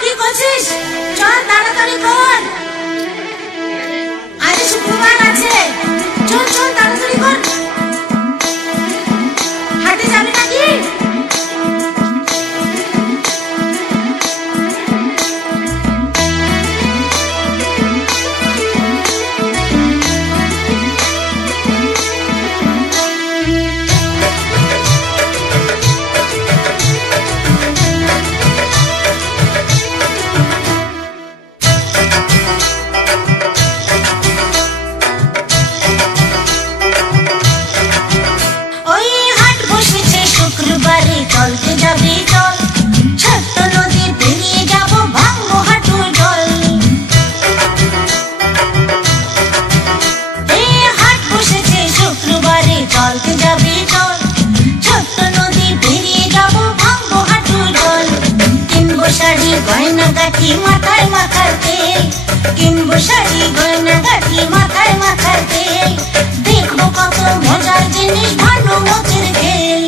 কি করছিস? চল তাড়াতাড়ি কর, আজ শুক্রবার আছে। চল চল তাড়াতাড়ি কর। হাটে যাবি নাকি? চলতে যাবি চল, ছোট্ট নদী পেরিয়ে যাব, ভাঙবো হাঁটু জল। এই হাট বসেছে শুক্রবারে, চলতে যাবি চল, ছোট্ট নদী পেরিয়ে যাব, ভাঙবো হাঁটু জল। কিনবো শাড়ি গয়না গাঠি, মাথায় মাখার তেল, কিনবো শাড়ি গয়না গাঠি, মাথায় মাখার তেল। দেখবো কত মজার জিনিস, ভালো মতের খেল।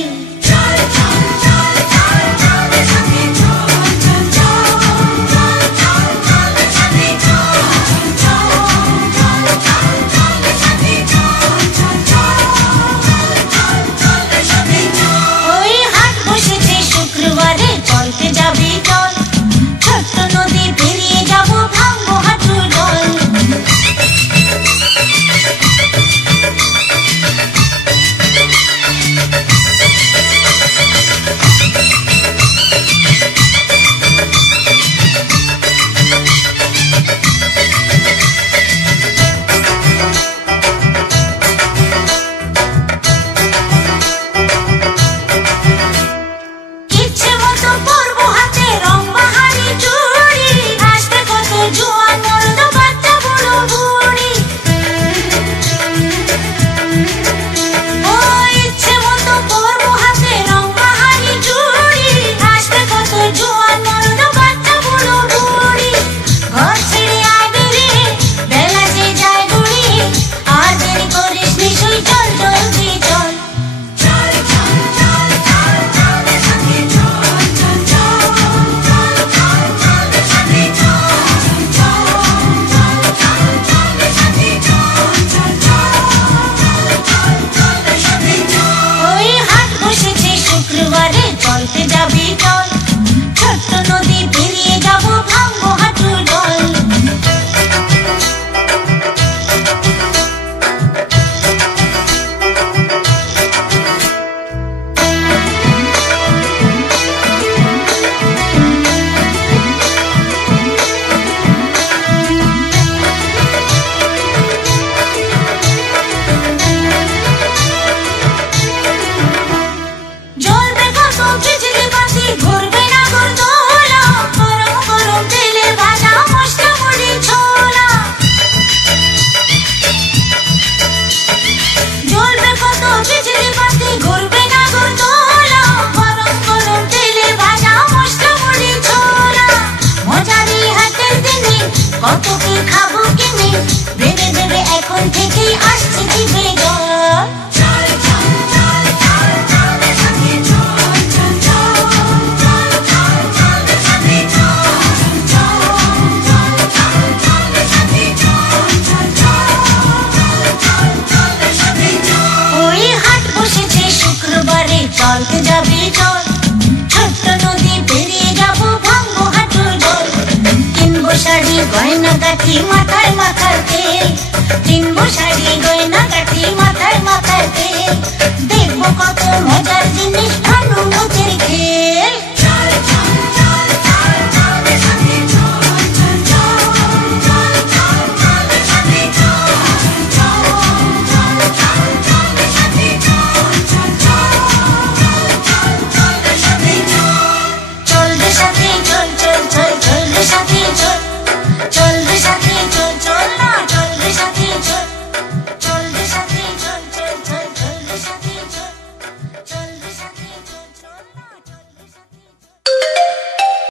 চলতে যাবি চল, ছোট্ট নদী পেরিয়ে যাব, ভাঙবো হাঁটু জল। চলতে যাবি চল, ছোট্ট নদী পেরিয়ে যাব, ভাঙবো হাঁটু জল। ঘুরবে না গরদোলা, গরম গরম তেলে ভাজা মশলা মুড়ি ছোলা। জ্বলবে কত বিজলি বাতি, ঘুরবে না গরদোলা, গরম গরম তেলে ভাজা মশলা মুড়ি ছোলা। মজারি হাটের দিনে কত কি খাবো কিনে, ভেবে ভেবে এখন থেকেই আসছে জিভে জল। চলতে যাবি চল, ছোট্ট নদী পেরিয়ে যাব, ভাঙবো হাঁটু জল। কিনবো শাড়ি গয়না গাঠি, মাথায় মাখার তেল, কিনবো শাড়ি গয়না গাঠি, মাথায় মাখার তেল।